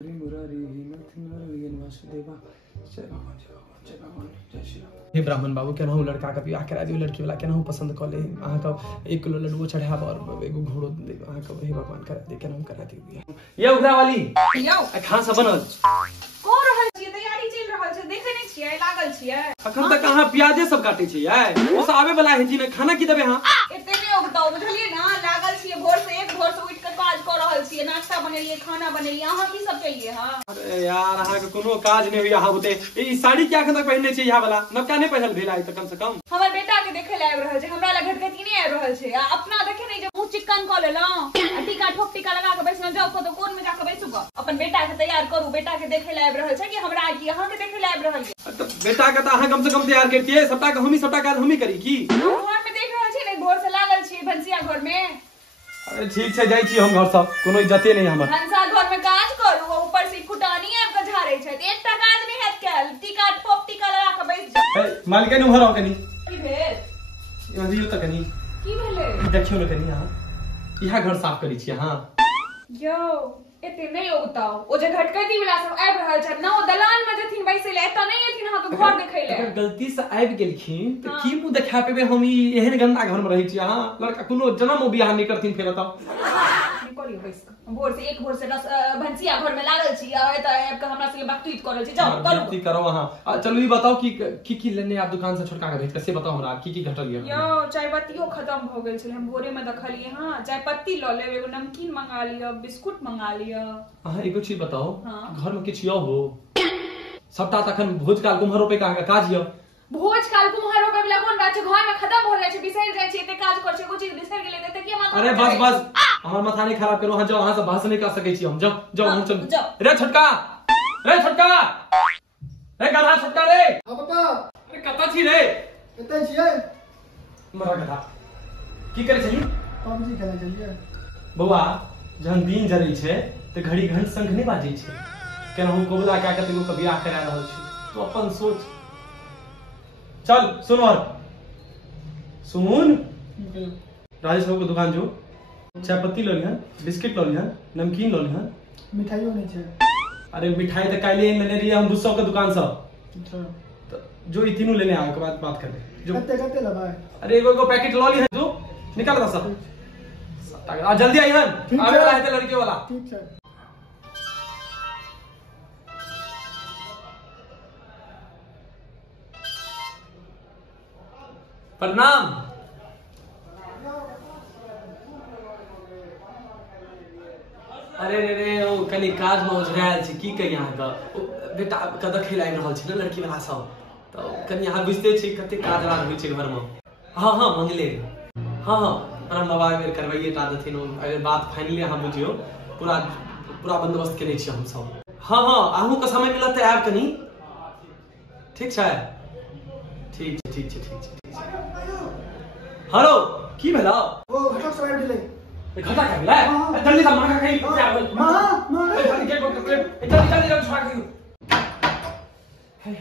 हे ब्राह्मण बाबू केना लड़का का बियाह करा दियो, लड़की वाला केना पसंद कर ले, अहाँ का 1 किलो लड्डू चढ़ाब और एगो घोड़ो दे, अहाँ का हे भगवान करा दे, केना करा दियो। ये उगरा वाली यौ खान सब बनल को रहल छियै, तैयारी चल रहल छै, देखे नै छियै लागल छियै अखन तक अहाँ प्याजे सब काटै छियै, ओ सब आवे वाला है जी ने, खाना की देबे अहाँ एते नै उगताओ बुझलियै ना, लागल छियै भोर से उठ के काज कर रहल छियै, नाश्ता बनेलियै, खाना बनेलियै, अहाँ की सब केलियै हां। अरे यार अहाँ के कोनो काज नै होइया, अहाँ बुते ई साड़ी क्या अखन तक पहिरने छियै, इहा वाला नवका नै पहिरल भेल आइ त कम से कम। हमर बेटा के देखे ले आबि रहल छै, हमरा लग घटघटी नै आबि रहल छै, अपना देखे नै जे मुंह चिकन क लेलौ, टीका ठोक टीका लगा के बैसलौ, जाउ कतो कोन में जाके बैसू ग, अपन बेटा के तैयार करू, बेटा के देखे ले आबि रहल छै कि हमरा की अहाँ के देखे ले आबि रहल छै। त बेटा के त अहाँ कम से कम तैयार करतियै, सबटा के हमही सबटा काज हमही करी की, घर में देख रहल छी नै भोर से लागल छी भंसिया घर में। अरे ठीक छै जाई छी हम घर सब, कोनो इज्जते नै हमर, भंसा घर में काज करू, ऊपर से फुटानी आब के झाड़ै छै, एकटा काज नै हैत कैल, टीका ठोक टीका लगा के बैस जा। मालिक ने उहर आओ कनी की भेल यहाँ दियो त कनी की भेले देखियो न कनी, अहाँ इहा घर साफ करै छी अहाँ यौ एते नै उगताओ, ओ जे घटकटी वाला सब आबि रहल छै न, ओ दलान में जथिन बैसे ले, एत नै एथिन अहाँ के घर देखै ले, अगर गलती से आबि गेलखिन त की मुंह देखा पेबे हम, ई एहन गंदा घर में रहै छी अहाँ, लड़का कोनो जन्म बियाह नै करथिन फेर एत निकलियो बैस भोर से भंसिया घर में लागल छी, एत आबि के हमरा से बातचीत करल छी, जाओ करू बातचीत करो अहाँ। चलू ई बताओ की लेने आप दुकान से छोटका के भेज के, से बताओ हमरा की घटल ये। यो चाय पत्तियो खत्म भ गेल छले, हम भोरे में देखलिए, हां चाय पत्ती ल लेब, एगो नमकीन मंगा लियो, बिस्कुट मंगा लियो। अहाँ एगो चीज बताओ, घर में किछ यो हो सबटा तखन भोज काल कुम्हार रोपे का काज यो, भोज काल कुम्हार रोपे वाला कोन बात छै, घर में खत्म हो जाय छै, बिसैर जाय छै, एते काज कर छै, एगो चीज बिसैर गेलै त के माथा। अरे बस बस हमर माथा नहीं खराब करो, हां जाओ, अहाँ सब भाषण नहीं कर सकै छी हम, जाओ जाओ हम चल। रे छोटका रे गधा छोटका रे, हां पापा अरे कत छी रे, एतै छियै मरा गधा की करे छली, पबजी खेलै छलियै बौआ, जहन दिन जरै छै त घड़ी घंट संग नहीं बाजै छै, केनाहु कोबला क्या के तेगो के बियाह करा रहल छी, तू अपन सोच। चल सुन और सुन, राजेश बाबू के दुकान जो, चाय पत्ती लो लिहन, बिस्किट लो लिहन, नमकीन लो लिहन, मिठाइयो नहीं छै। अरे मिठाई तो काले लेने रही हम 200 के दुकान से, अच्छा तो जो ई तीनों लेने आए के बाद बात कर ले, जो कते कते लेबै। अरे एगो पैकेट लो लिहन, जो निकाल दस सब जल्दी आइहन, आवे वाला है ते लड़के वाला। ठीक है प्रणाम। अरे रे रे ओ कनी काज में उझरायल छी, की कही अहाँ के बेटा के देखे लाग रहल छी न लड़की वाला सब, तो कनी अहाँ बुझते छी कते काज राज होय छै घर में। हां हां मंगले, हां हां हम बाबा बेर करवाइए ता दथिन, अगर बात फाइनली अहाँ बुझियो, पूरा बंदोबस्त केने छी हम सब। हां हां अहू के समय मिलत त आब कनी, ठीक छै ठीक छै ठीक छै ठीक छै। हेलो की भेला, ओ घटक सब आबि गेलै, घटक आबि गेलै, जल्दी से मांगा कहीं पहुंचा दे, हां हां जल्दी के जल्दी रख छुआ के, हे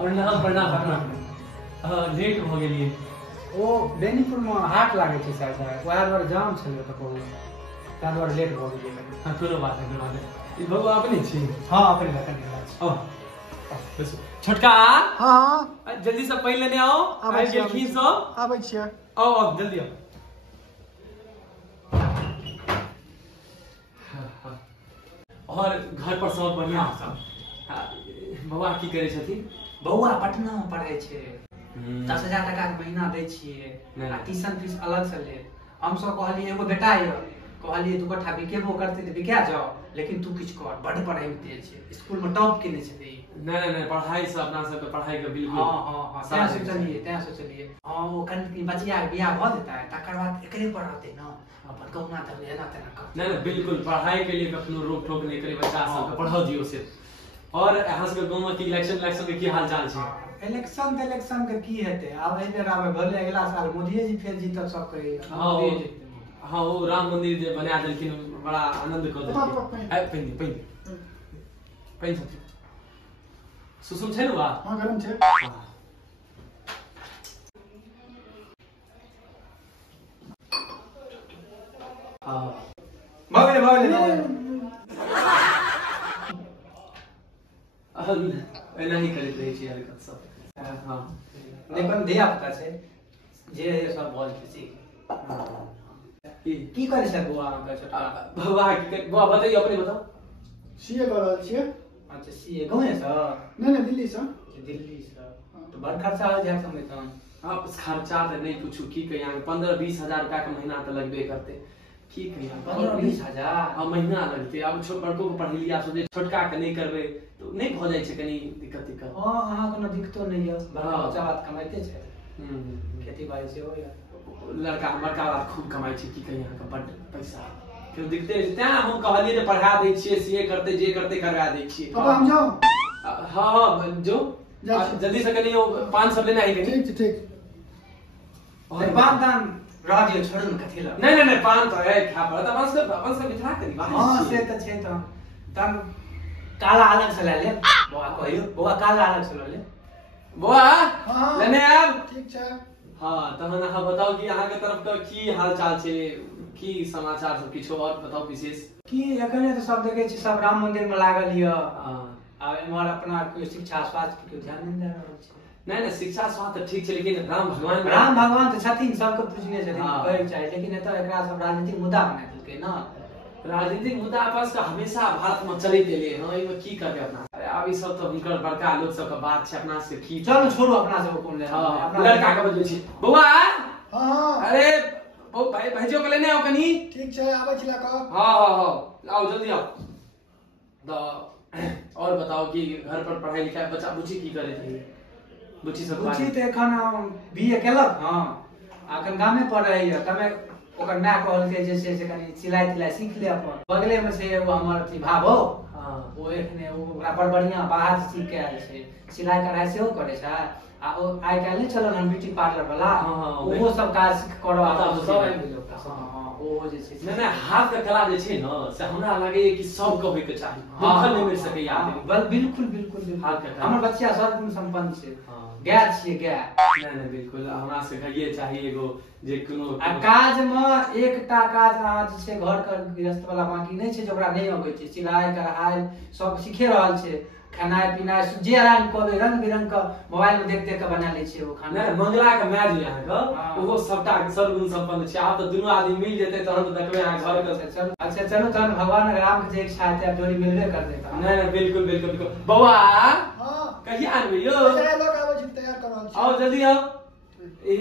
प्रणाम प्रणाम प्रणाम, लेट भ गेलिए, ओ बेनीपुर में हाट लागे छै शायद, ओहा द्वारे जाम छलै त बहुत, ता द्वारे लेट भ गेलिए। हां कोनो बात नहीं ई बउआ अपने छी, हां अपने लखन गेला छी। छोटका हां जल्दी से पहले लेने आओ, आबि गेलखिन सब, आबै छियै, आओ आओ जल्दी आओ। और घर पर सब बढ़िया सब, बउआ की करे छथिन, बउआ पटना में पढ़ै छै, 10,000 टका के महीना दै छियै, आ ट्यूशन फीस अलग से ले, हम सब कहलिए एगो बेटा ये, कहलिए 2 कट्ठा बिकेबो करते त बिका जाओ, लेकिन तू किछ कर, बड़ पढ़ाई में तेज छै, स्कूल में टॉप केने छै। नहीं पढ़ाई से अपना सब के पढ़ाई के बिल्कुल, हां हां हां तै सोचलिए हां वो कनी बचिया के बियाह भ देता है, तकर बाद एकरे पर रहते न, अपन कहुना तक लेना तेना कर। नहीं बिल्कुल पढ़ाई के लिए कखनो रोक टोक नहीं करे, बच्चा सब के पढ़ा दियो से। और अहाँ सब के गांव में की इलेक्शन के की हाल चाल छै, इलेक्शन के की हेते, आब एहि बेर आबे भले अगला साल मोदीए जी फेर जीतत सब कहे। हां वो राम मंदिर जे बना देलखिन, बड़ा आनंद क देलखिन, पैन सुसुम छै न बा, हां गरम छै, एना ही करैत रहै छी हरकत सब। हां देखन धिया पुता छै जे सब बोल के सीख की करे छै बुआ का छोटा बाबा की कर बुआ बताइए अपने बताओ। सीए कर रहल छियै। अच्छा सीए गाँव से नहीं दिल्ली से। दिल्ली से तो बड़ खर्चा हो जाए समय तन। अब खर्चा तो नहीं पूछू की कहिया 15-20 हजार रुपया का महीना तो लगबे करते की कहिया 15-20 हजार अब महीना लगते। अब छोट बड़को को पढ़ लिया सोचे छोटका के नहीं करबे तो नहीं भ जाय छै कनी दिक्कत। हां अहाँ कोनो दिक्कतो नहीं है बड़ा बच्चा बात कमाइते छै। खेती बाड़ी से हो या लड़का बड़का बात खूब कमाई छै की कहिया का बड़ पैसा क्यों दिखते ते हम कहलिए जे पढ़ा दै छियै सीए करते जे करते करवा दै छियै। अब हम जाओ। हां जो जल्दी से कनी 500 लेना है कनी। ठीक और पान दान राडियो छोड़ न कथि ला नहीं पान तो है खा पड़ता बस बिठा करी बाहर। हां से त छै त तन काला अलग से ले ले बुआ कहियो बुआ काला अलग से ले ले बुआ हां लेने आब ठीक छै। हां तहन अहाँ बताओ कि अहाँ के तरफ तो की हाल चाल छै की समाचार सब किछो और बताओ विशेष की एखने तो सब देखे छी सब राम मंदिर में लागल हिय। हां अब इमहर अपना कोई शिक्षा स्वास्थ्य के ध्यान नहीं दे रहल छै। नहीं शिक्षा स्वास्थ्य तो ठीक है लेकिन राम भगवान तो छथिन सबके पूजने छथिन कहै चाहे लेकिन एतऽ एकरा सब राजनीतिक मुद्दा बना देलकै ना। राजनीतिक मुद्दा आपस का हमेशा भारत में चलते एले हां एमे की करबे अपना अब ई सब तो हुनकर बड़का लोग सब के बात छै अपना से की चलो छोड़ो अपना सब कोन ले अपना लड़का के बजै छी बौआ। हां अरे ओ भाई भैजो के लेने आओ कनी ठीक छै आबै छी लका। हां आओ जल्दी आओ। तो और बताओ कि घर पर पढ़ाई लिखाई बच्चा बुची की करे थे बुची सब बुची त एखन बीए केलक हां अखन गामे पर रहै है तमे ओकर माय कहल के जे से कनी सिलाई तिलाई सीख ले अपन बगले में से एगो हमर अथी भाभो हां वो एखने ओकरा पर बढ़िया बाहर से सीख के आयल छै सिलाई कढ़ाई सेहो करे छै आ ओ आइ काल्हि नहीं चलल हन ब्यूटी पार्लर वाला वो सब काज सीख करो आता सब आबि गेल हां ओ जे छै नहीं हाथ का कला जे छै न से हमरा लागे कि सब के होय के चाही देखल नहीं मिल सके आदमी बिल्कुल हाथ का हमर बच्चा सब गुण संपन्न छै गाय छियै गाय नहीं बिल्कुल हमरा से कहिए चाहिए एगो जे कोनो आ काज में एकटा काज अहाँ जे छै घर के गृहस्थ वाला बाकी नहीं छै जे ओकरा नहीं अबै छै सिलाई कढ़ाई सब सीखे रहल छै खाना पीना जे आराम कहबे रंग बिरंग का मोबाइल में देख के बना ले छै वो खाना नहीं मंगला के मैज यहां का ओहो सबटा सर्वगुण संपन्न छै आब तो दुनू आदमी मिल जेते तहन तो देखबे अहाँ घर के चलो अच्छा चलो तहन भगवान राम के जे इच्छा है जोड़ी मिलबे कर देता नहीं बिल्कुल बौआ हां कहिया आनबे यो तैयार लोग आबै छी तैयार कर रहल छी। आओ जल्दी आओ ई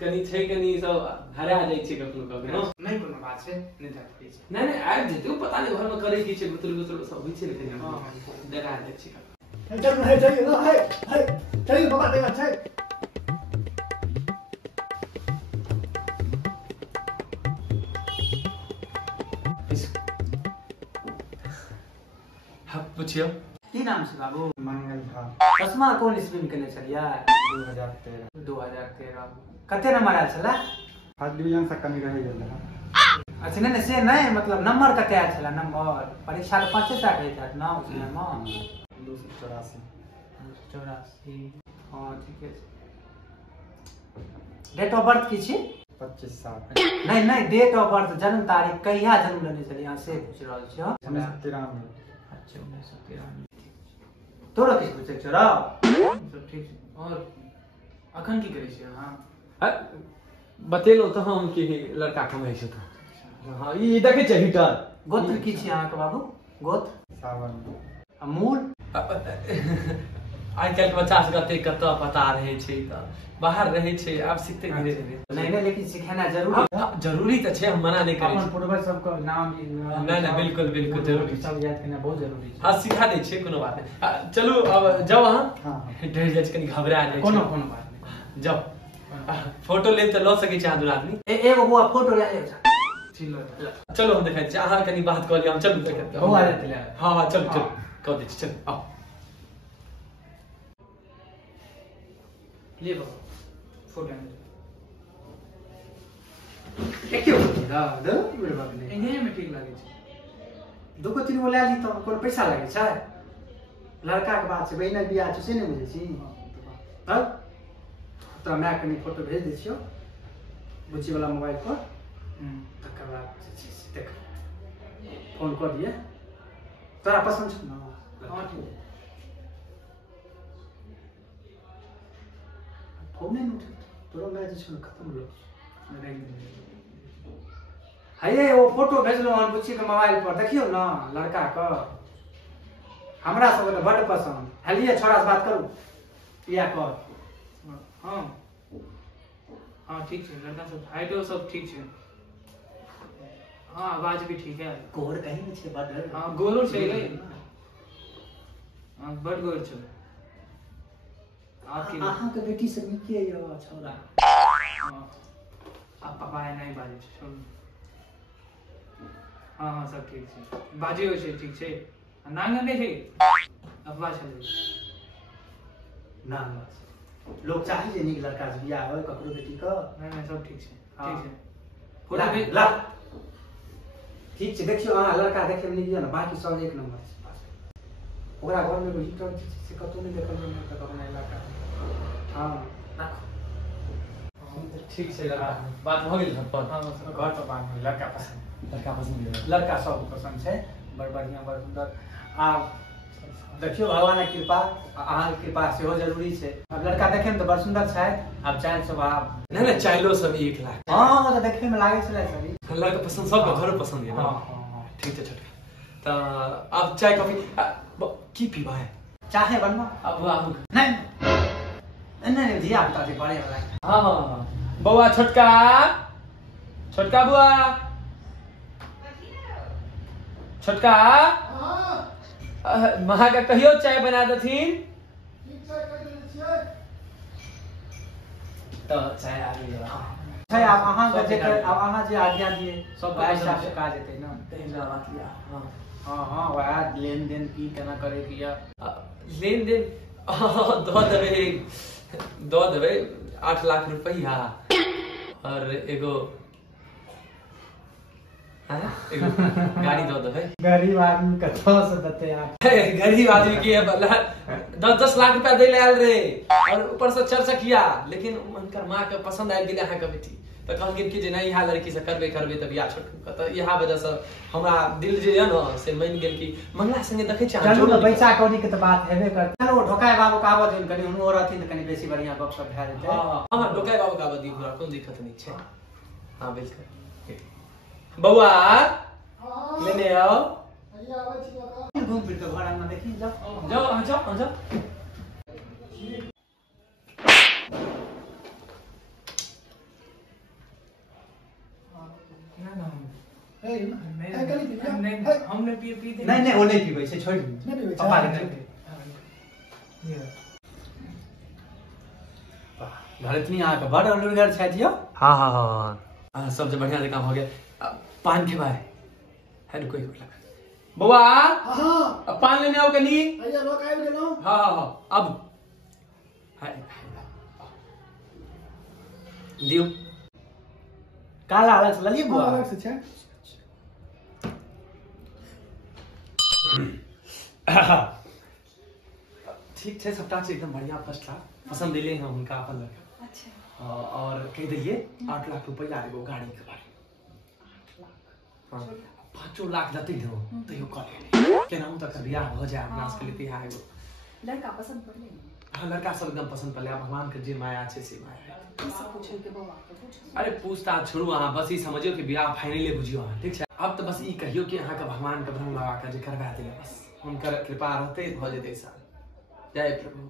कनी छै कनी सब हरा जाय छै कखनो नहीं कोनो बात छै नहीं देख छै नहीं आबि जेतै पता नहीं घर में करे की छै बुतुल सब होइ छै ने कनी डरा जाय छै चल है चलिए ना है चलिए बाबा तैयार छै। हाँ पूछियो की नाम छै बाबू मंगल था दसमा कोन ईस्वी में केने छलियै 2013 कते नंबर आयल छला फर्स्ट डिवीजन से कमी रह गेल रहा। अच्छा नहीं से नहीं मतलब नंबर कते आयल छला नंबर परीक्षा के 5 टा रहै था ना उसमें 284 हां ठीक है। डेट ऑफ बर्थ की छी 25/7 नहीं डेट ऑफ बर्थ जन्म तारीख कहिया जन्म लेने छलियै यहां से पूछ रहल छी 1993 अच्छा 1993 तोरा किछ पूछे छोरा सब ठीक छै और अखन की करै छी अहाँ बतेलो तो हम कि लड़का कमाई छै तो हां ई देखे छै हीटर गोत्र की छी अहाँ के बाबू गोत्र सावन मूल आइ काल्हि के बच्चा सब कत पता रहे छै त बाहर रहे छै आब सीखते धीरे धीरे नहीं लेकिन सिखाना जरूरी तो छै हम मना नहीं करै अपन पूर्वज सब का नाम नहीं बिल्कुल जरूरी सब याद करना बहुत जरूरी है हां सिखा दै छै कोनो बात नहीं चलो अब जाओ अहाँ हां डर जाय छै कनी घबरा जाय छै कोनो बात नहीं जाओ फोटो ले त ल सकै छै अहाँ दुनू आदमी एगो हुआ फोटो ले चलो हम देखै छी अहाँ कनी बात कऽ लिअ हम चलू देखै हो आ जाते ले हां चलो कह दै छी चल आओ ले बाबू फोटो क्यों दो मेरे बाप ने इन्हें में ठीक लागे छै दो को तीन गो ले ली तो कोनो पैसा लागे छै लड़का के बात छै बहिन बियाह छै से नहीं बुझै छी हां तो मैं कनी फोटो भेज दै छियो बुच्ची वाला मोबाइल पर तकर बाद देख फोन कर दिए तोरा पसंद छ ना हां ठीक फोन नहीं उठे तोरा मैच छ खत्म लो हाय वो फोटो भेजलो हन बुच्ची के मोबाइल पर देखियो ना लड़का का हमरा सब के बड़ पसंद हलिए छोरा से बात करू या कर हां हां ठीक है लड़का सब हाइटो सब ठीक है हां आवाज भी ठीक है गोर कहीं नहीं छे बड़ हां गोरो छै हां बड़ गोर छै आपकी अहाँ के बेटी से निके यो छोरा हां आप पापा है नहीं बाजे छै हां हां सब ठीक छै बाजे हो छै ठीक छै नांग नहीं छै अफवाह चले ना लोग चाहे जे निक लड़का से बियाह होय ककरो बेटी का नहीं सब ठीक छै ठीक छै फोटो भेज ला ठीक छै देखियो अहाँ लड़का देखे में निक न बाकी सब एक नंबर छै ओकरा घर में हीटर से कतो नहीं देखल न तक अपना इलाका हां राखो ठीक छै लगा बात हो गेल सब पर हां घर पर बात लड़का पसंद लड़का सब पसंद छै बड़ बढ़िया बड़ सुंदर आ देखियो भगवान के कृपा अहाँ के कृपा सेहो जरूरी छै अब लड़का देखे में तो बड़ सुंदर छै अब चाइल स्वभाव नहीं चाइलो सब 1 लाख हां तो देखे में लागे छले सभी लड़का पसंद सबके घरो पसंद है हां ठीक है छोटा तो अब चाय कॉफी की पीबा है चाहे बनवा अब नहीं नहीं जी आप ताजे बड़े वाला हां हां बउआ छोटका छोटका बुआ छोटका महा का कहियो चाय बना देथिन तो चाय आ गई छै अब अहाँ के जे अब अहाँ जे आज्ञा दिए सब हिसाब से काज हेतै ना तेरा बात लिया हां हां हां वह लेन देन की केना करे के या लेन देन दो देबे 8 लाख रुपया और एगो गाड़ी दो देबे गरीब आदमी कतो से देते आप गरीब आदमी के 10 लाख रुपया दे ले आल रे और ऊपर से चर्चा लेकिन उनकर मां के पसंद आइल गेल अहाँ के बेटी तो कहलखिन कि जे नहीं यहाँ लड़की से करबे तब बियाह छोटू तो यह वजह से हमरा दिल जे है ना से मान गेल कि मंगला संगे देखे छ चलू ना पैसा कौड़ी के तो बात हेबे कर चलो ढोकाय बाबू का आवाज कनी उनको रहथिन त कनी बेसी बढ़िया गप सब भए जेतै हां ढोकाय बाबू का आवाज दी पूरा कोन दिक्कत नहीं छै हां बिल्कुल बउआ लेने आओ घूम फिर के घर में देखी जाओ जाओ हमने पी नहीं वो नहीं पीबै छै छोड़ पापा ने घर इतनी आके बड़ अलुरगर छै दियो हां सबसे बढ़िया काम हो गया पान के बारे है कोई बउआ हां पान लेने आओ कनी भैया लोग आइब गेलो हां अब दियो काला अलग से ललिए बुआ अलग से छै ठीक है सबटा चीज एकदम बढ़िया फर्स्ट क्लास पसंद दिले हैं उनका अपन लड़का अच्छा और कह दिए 8 लाख रुपया एगो गाड़ी के बारे 5 लाख देते हो तो यो कर केना तक बियाह हो जाए अपना के लिए यहाँ एगो लड़का पसंद पड़ले हां लड़का सब एकदम पसंद पड़ले भगवान के जे माया छै से माया सब पूछे के बउआ के अरे पूछताछ छोड़ू अहाँ बस ई समझियो कि बियाह फाइनली बुझियो अहाँ ठीक है अब तो बस ई कहियो कि अहाँ का भगवान के ब्रह्म बाबा का जे करवा दे बस उनकर कृपा रहते भ जेते साल जय प्रभु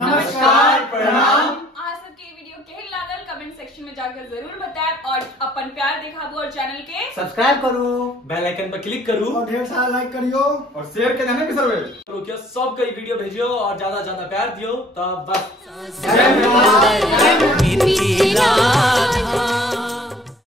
नमस्कार प्रणाम आज सबके वीडियो केहन लागल कमेंट सेक्शन में जाकर जरूर बताएं और अपन प्यार दिखाबू और चैनल के सब्सक्राइब करू बेल आइकन पर क्लिक करू और ढेर सारा लाइक करियो और शेयर के नहीं बिसरबे क्या सबके वीडियो भेजियो और ज्यादा प्यार दियो तब बस जय मां